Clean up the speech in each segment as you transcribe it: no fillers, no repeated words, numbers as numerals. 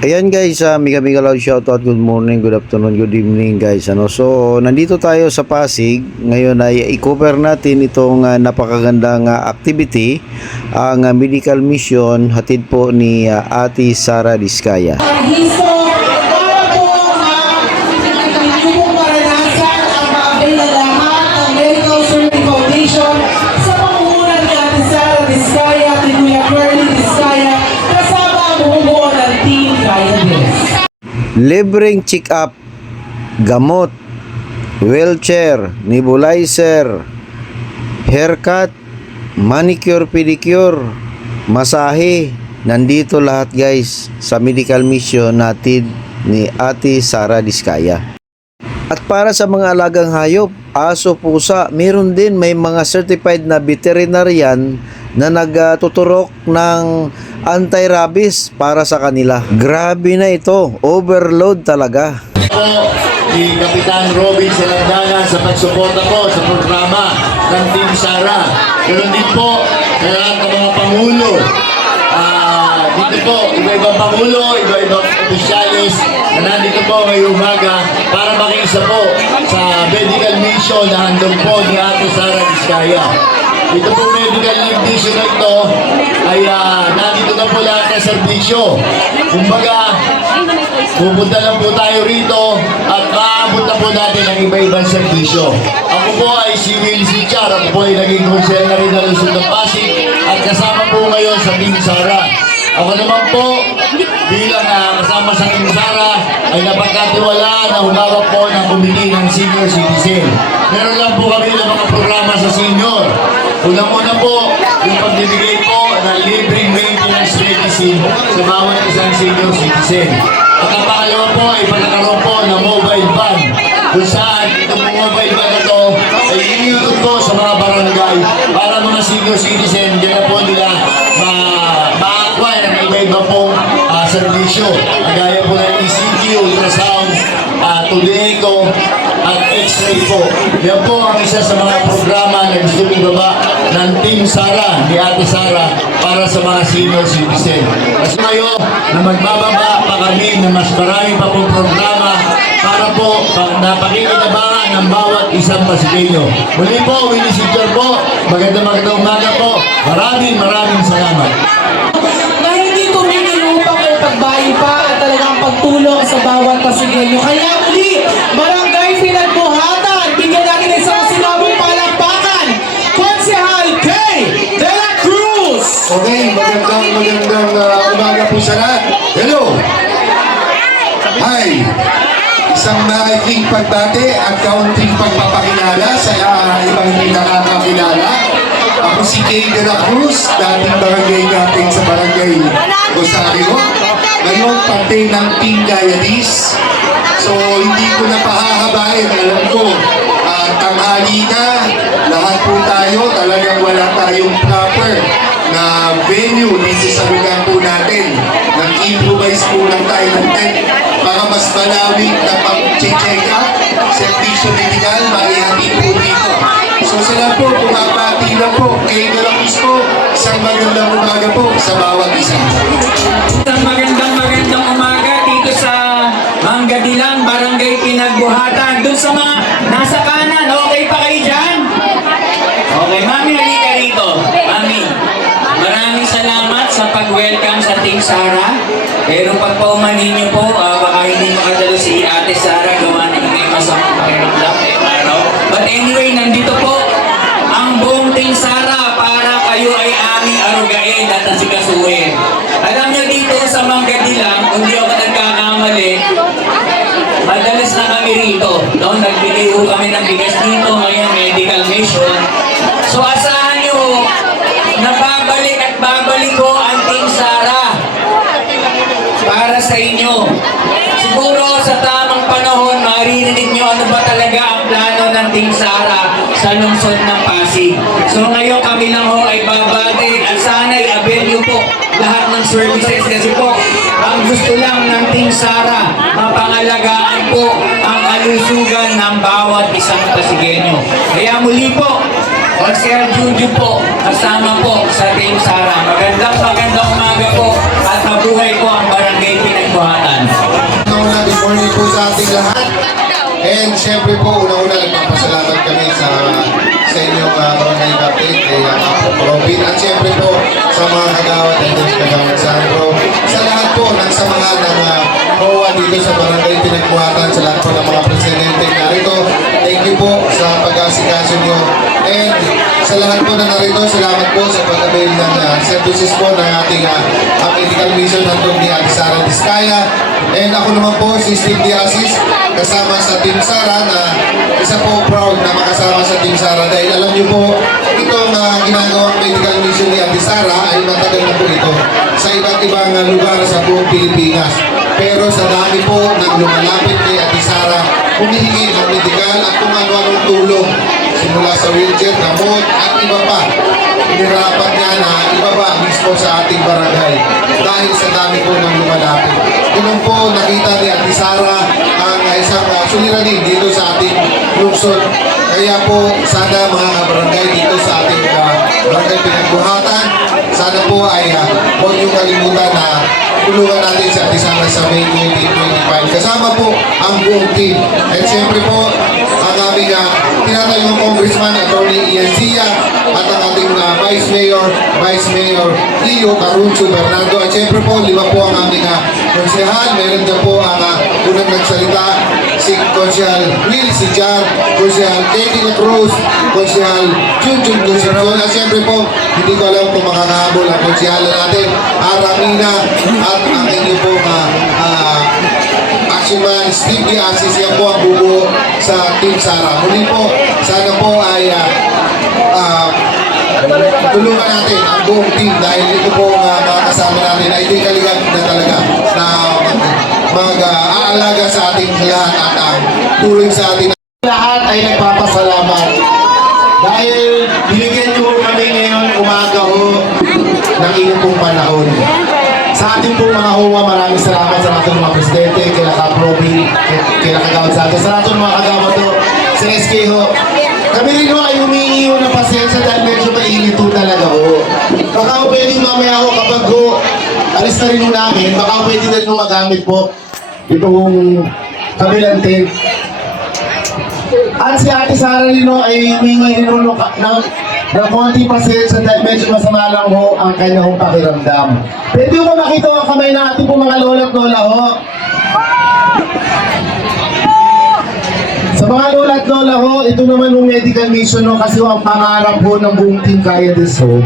Ayan guys, mega loud shoutout, good morning, good afternoon, good evening guys. So nandito tayo sa Pasig. Ngayon ay i-cover natin itong napakagandang activity, ang medical mission hatid po ni Ate Sara Diskaya. Libreng check-up, gamot, wheelchair, nebulizer, haircut, manicure, pedicure, masahe. Nandito lahat guys sa medical mission natin ni Ate Sara Diskaya. At para sa mga alagang hayop, aso, pusa, meron din, may mga certified na veterinarian na nagtuturok ng anti-rabies para sa kanila. Grabe na ito, overload talaga. Po ni Kapitan Robin Salandana sa pagsuporta po sa programa ng Team Sara. Ganoon din po sa lahat ng mga pangulo. Dito po, iba-ibang pangulo, iba-ibang opisyalis na nandito po ngayong umaga para makiisa po sa medical mission na handog po ni Ate Sara Diskaya. Ito po medical mission na ito ay nandito na po lahat ng serbisyo. Kumbaga, pupunta lang po tayo rito at maabot na po natin ang iba-ibang serbisyo. Ako po ay si Will Sichar. Ako po ay naging konsel na rin na Luzon ng Pasig at kasama po ngayon sa Team Sara. Ako naman po, bilang kasama sa Team Sara, ay napagkatiwalaan na humawak po ng committee ng senior citizen. Meron lang po kami ng mga programa sa senior. Unang-una po, yung pagbibigay po ng libreng maintenance medicine sa bawat isang senior citizen. At ang pangalawa po ay pagkakaroon po ng mobile van. Kung saan itong mobile van na ito ay iniutot po sa mga barangay para mga senior citizen, diyan na po nila ma-acquire ang iba-iba pong servisyo. Kagaya po ng ECG, ultrasound, Tudeco, at X-ray po. Yan po ang isa sa mga programa na gusto ibaba ng Team Sara, ni Ate Sara, para sa mga senior citizen. Kasi ngayon na magbababa pa kami na mas marami pa pong programa para po napakikinabangan ng bawat isang Pasigueño. Muli po, Willie Sichar po, magandang umaga po. Maraming salamat. Na hindi tumingin upang ipagbayi pa at talagang pagtulong sa bawat Pasigueño. Kaya muli, Barangay Pinagbuhatan, bigyan natin isang sinabong palakpakan, Konsehal K. De La Cruz! Okay, magandang umaga po sa lahat. Hello! Hi! Isang maikling pagbate at kaunting pagpapakilala sa ibang hindi nakakakilala. Ako si Kay De La Cruz, dating barangay captain sa barangay Rosario. Ngayon, parte ng Team Gayadis. So, hindi ko na pahahabain. Alam ko, tanghali na, lahat po tayo, talagang wala tayong proper na venue dito sa lugar po natin. Nag-improvise po lang tayo ng tent para mas malawig na pag-check up, servisyo medical, maihati po dito. So sila po, pumapati lang po, kayo na lang po, isang magandang umaga po sa bawat isa. Isang magandang umaga dito sa Manggadilan, Barangay Pinagbuhatan. Doon sa mga nasa kanan, okay pa kayo dyan? Okay, Mami, halika rito. Mami, maraming salamat sa pag-welcome sa Team Sara. Pero pag paumanin niyo po, baka hindi makadalo si Ate Sara gawa ng may masamang pakiramdam araw. But anyway, nandito po ang buong Team Sara para kayo ay aming arugain at asikasuhin. Alam niyo dito sa Manggadilan, kung di ako nagkakamali, madalas na kami rito. No? Nagbigay ho kami ng bigas dito, ngayon medical mission. So asahan niyo, nababalik at babalik ko ang Team Sara para sa inyo. Siguro sa tamang panahon, maririnig nyo ano ba talaga ang plano ng Team Sara sa lungsod ng Pasig. So ngayon kami lang ho ay babati at sana i-avail nyo po lahat ng services kasi po ang gusto lang ng Team Sara, mapangalagaan po ang kalusugan ng bawat isang Pasigueño. Kaya muli po, Konsehal Juju po, kasama po sa Team Sara. Magandang umaga po at mabuhay po ang Barangay Pinagbuhatan. pinagbuhatan. Una, good morning po sa ating lahat. And syempre po, una-una nagpapasalamat kami sa inyong barangay captain, kay Robin. At syempre po, sa mga kagawad at kagawad Sandro. Sa lahat po, nagsamahan ng MOA dito sa barangay pinagbuhatan, sa lahat po ng mga presidente narito. Thank you po sa pag-asikaso nyo. And sa lahat po na narito, salamat po sa pag-avail ng services po ng ating medical mission handog ni Ate Sara Diskaya. And ako naman po, si Steve Diasis, kasama sa Team Sara na isa po proud na makasama sa Team Sara dahil alam niyo po, itong ginagawang medical mission ni Ate Sara ay matagal na po ito sa iba't ibang lugar sa buong Pilipinas. Pero sa dami po ng lumalapit kay Ate Sara, humihingi ng medical at kung ano-anong tulong simula sa wheelchair, gamot at iba pa. Inirapat niya na ibaba mismo sa ating barangay dahil sa dami po ng lumalapit. Ganun po nakita ni Ate Sara ang isang suliranin dito sa ating lungsod. Kaya po sana mga kabarangay dito sa ating barangay pinagbuhatan, sana po ay huwag niyong kalimutan na tulungan natin si Ate Sara sa May 2025. Kasama po ang buong team. At siyempre po ang aming tinatayong Congressman Atty. Ian Zia at ang ating Vice Mayor Leo Caruncio Bernardo. At siyempre po, 5 po ang aming konsehal. Meron na po ang unang nagsalita, si Konsehal Will Sijar, Konsehal Katie La Cruz, Konsehal Junjun Concepcion. At siyempre po, hindi ko alam kung makakahabol ang konsehala natin, Aramina at ang inyo po action man, Steve Diasis, yan po ang bubuo sa Team Sara. Muli po, sana po ay tulungan natin ang buong team dahil ito po mga kasama natin ay ito'y kaligad na talaga na mag-aalaga sa ating lahat at tuloy sa ating Lahat ay nagpapasalamat dahil binigyan niyo kami ngayon umaga ho ng inyong pong panahon. Sa ating pong mga huwa, maraming salamat sa ating mga presidente, kila Kap Robin, kila Kagawad Santo, sa ating mga kagawad ho, sa SK ho. Kami rin ho ay humingi ho ng pasensya dahil medyo mainit ho talaga ho. Baka ho pwedeng mamaya ho kapag ho, alis na rin ho namin, baka ho pwede rin ho magamit po itong kabilang tent. At si Ate Sara rin ho ay humingi rin ho ng konti pasensya dahil medyo masama lang ho ang kanyang pakiramdam. Pwede mo makita ang kamay ng ating po mga lola at lola ho. Sa mga lola at lola ho, ito naman yung medical mission ho kasi ho ang pangarap ho ng buong team kaya this ho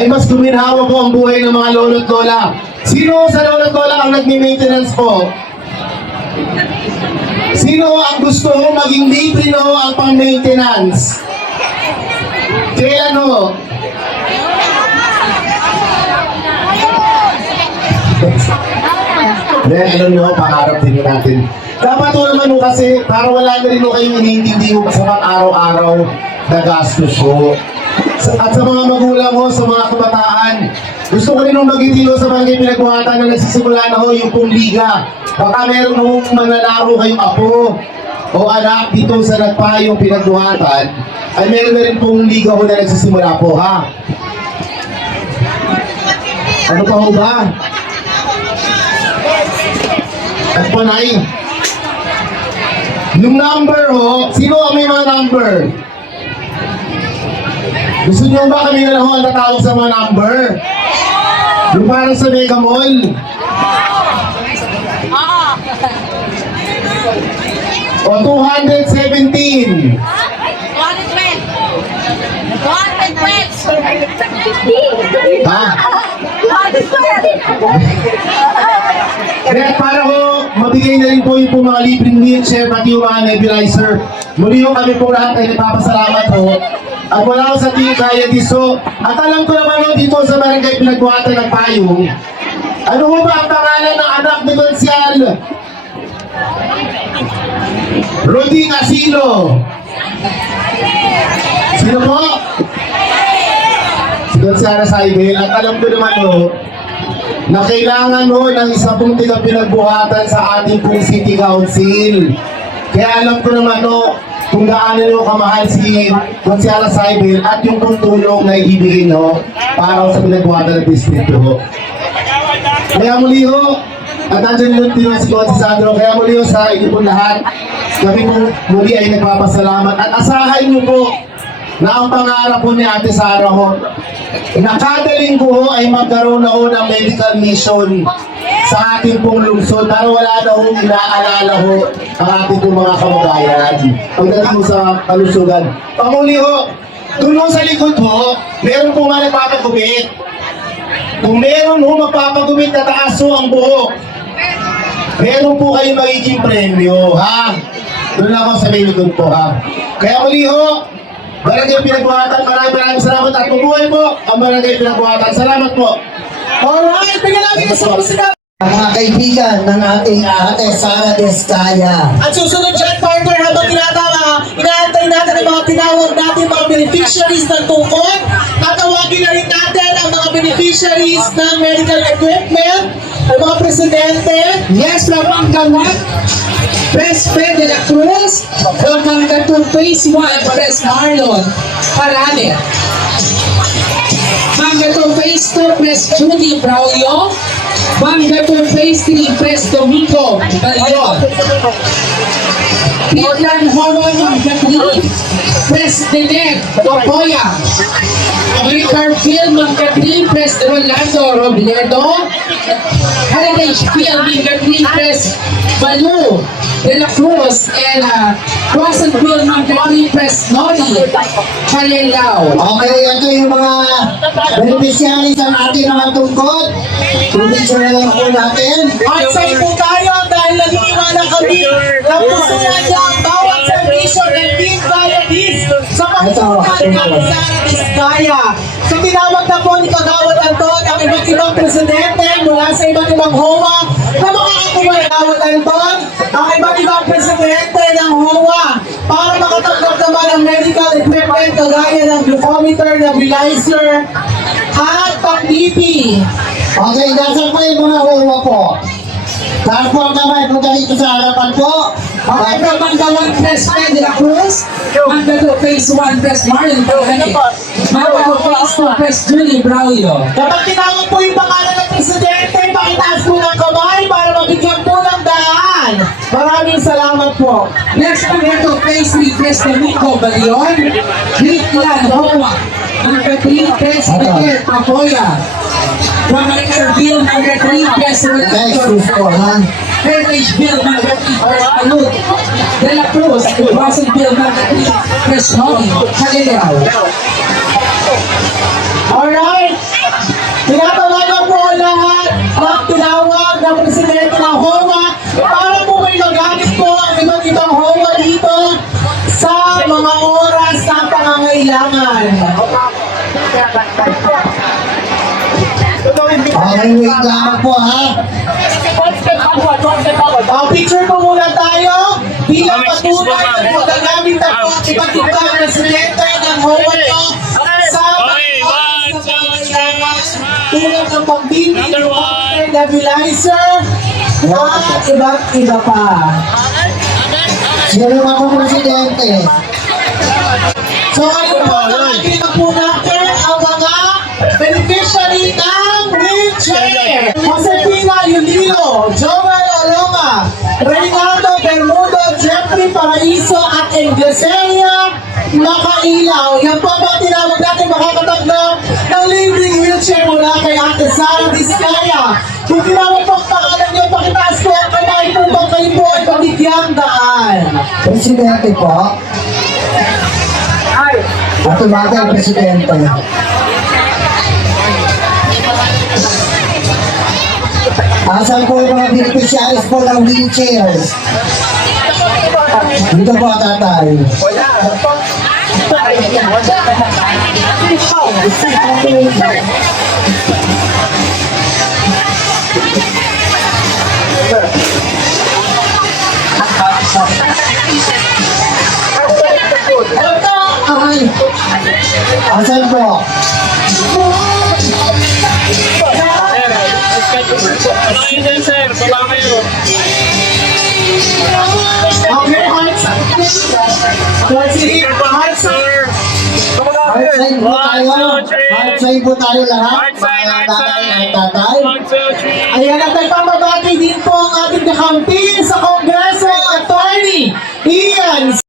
ay mas guminhawa po ang buhay ng mga lola at lola. Sino sa lola at lola ang nagmi-maintenance po? Sino ang gusto ho maging libre na ho ang pang-maintenance? Kailan ho? Then, alam nyo, pangarap din natin. Dapat ho naman ho kasi, para wala na rin ho kayong iniintindi ho sa mga araw-araw na gastos ho. At sa mga magulang ho, sa mga kabataan, gusto ko rin ho magitin ho sa barangay pinagbuhatan na nagsisimula na ho yung pong liga. Baka meron ho manlalaro kayong apo o anak dito sa nagpayong pinagbuhatan, ay meron na rin pong liga ho na nagsisimula po, ha? Ano pa ho ba? At po, Nay. Yung number ho, sino ang may mga number? Gusto niyo ba kami na lang ho ang tatawag sa mga number? Yung parang sa Mega Mall? O 217. 212. ha? Kaya para ho, mabigay na rin po yung mga libreng wheelchair pati yung mga nebulizer. Muli ho kami po lahat ay nagpapasalamat ho. At wala ko sa Team Kaya Diso. At alam ko naman ho dito sa barangay pinagbuhatan ng Payong. Ano ho ba ang pangalan ng anak ni Gonsial? Roding Asilo. Sino po? Si Gonsial Saibel. At alam ko naman ho, na kailangan ho ng isa pong pinagbuhatan sa ating pong City Council. Kaya alam ko naman ho, kung gaano nyo kamahal si Gonsiala Saibel at yung pong tulong na ibibigay nyo para sa pinagbuhatan ng distrito ho. Kaya muli ho, At nandiyan din si Coach Sandro. Kaya muli ho sa inyo po lahat, kami po muli ay nagpapasalamat. At asahan niyo po na ang pangarap po ni Ate Sara ho, na kada linggo ho ay magkaroon na ho ng medical mission sa ating pong lungsod para wala na ho inaalala ho ang ating pong mga kababayan pagdating mo sa kalusugan. Pamuli ho, doon ho sa likod ho, meron po mga nagpapagubit. Kung meron ho magpapagubit na taas ho ang buhok, meron po kayo magiging premyo, ha? Doon lang ako sa may likod po, ha? Kaya muli ho, Barangay Pinagbuhatan, maraming salamat at mabuhay po ang Barangay Pinagbuhatan. Salamat po. Alright, tingnan natin sa musika. Mga kaibigan ng ating Ate Sara Descaya. At susunod dyan, partner, habang inaantay natin ang mga tinawag natin mga beneficiaries ng tungkol. Tatawagin na rin natin ang mga beneficiaries ng medical equipment, ang mga presidente. Yes, from Manggawan, Pres Fred de la Cruz, from Manggaton Phase 1, Pres Marlon Parade. Manggaton Phase 2, Pres Judy Braulio. Manggaton Phase 3, Pres Domingo Balion. Pitlan Hawa Manggaton, Pres Denet Okoya. Ricarville Manggaton, Pres Rolando Robledo. Heritage Field Manggaton, Pres Balu de la Cruz, and Rosenville Manggaton, Pres Nori Kalelao. Okay, ito yung mga beneficiaries ng ating mga tungkod. Picture na lang po natin. Outside po tayo dahil naniniwala kami na gusto niya ang bawat servisyo ng Team Diabetes sa pagsusukan ng Sara Descaya. So tinawag na po ni Kagawad Anton ang iba't ibang presidente mula sa iba't ibang HOA na makakakuha ni Kagawad Anton ang iba't ibang presidente ng HOA para makatanggap naman ng medical equipment kagaya ng glucometer, nebulizer at pang-BP. Okay, nasa po yung mga huwa po. Taas po ang kamay, punta dito sa harapan po. Okay, from Manggawan, Pres Fred de la Cruz. Manggaton Phase 1, Pres Marlon Parade. Manggaton Phase 2, Pres Judy Braulio. Kapag tinawag po yung pangalan ng presidente, pakitaas po ng kamay para mabigyan po ng daan. Maraming salamat po. Next, Manggaton Phase 3, Pres Domingo Balion. Pitlan Hawa Manggaton, Pres Denet Okoya. From Ricarville Manggaton, Pres Next, Rolando po, ha? Heritage Bill Manggaton, Pres Balut de la Cruz. Rosenville Manggaton, Pres Nori Kalelao. Alright. Tinatawagan po lahat ng tinawag ng presidente ng HOA para po may magamit po ang iba't ibang HOA dito sa mga oras ng pangangailangan. Okay, wait lang po, ha? Picture po muna tayo bilang patuloy na magagamit ang iba't ibang presidente ng HOA nyo sa mga oras ng pangangailangan tulad ng pang-BP, nebulizer, at iba't iba pa. Sino naman po presidente? So ngayon po, nakakita po natin ang mga beneficiary ng wheelchair. Josefina Yulilo, Joel Olonga, Reynaldo Bermudo, Jeffrey Paraiso at Ingleseria Makailaw. Yan po ba tinawag natin makakatanggap ng libreng wheelchair mula kay Ate Sara Descaya. Kung tinawag po ang pangalan niyo, pakitaas po ang kamay po bang kayo po ay pabigyang daan. Presidente po. At tumagal presidente. Asan po yung mga beneficiaries po ng wheelchairs? Dito po, tatay. Asan po? Okay, hearts. Hearts, Outside po tayo. Heart sign po tayo lahat. Mga nanay at tatay. Ayan, at nagpapabati din po ang ating kakampi sa Kongreso, Attorney Ian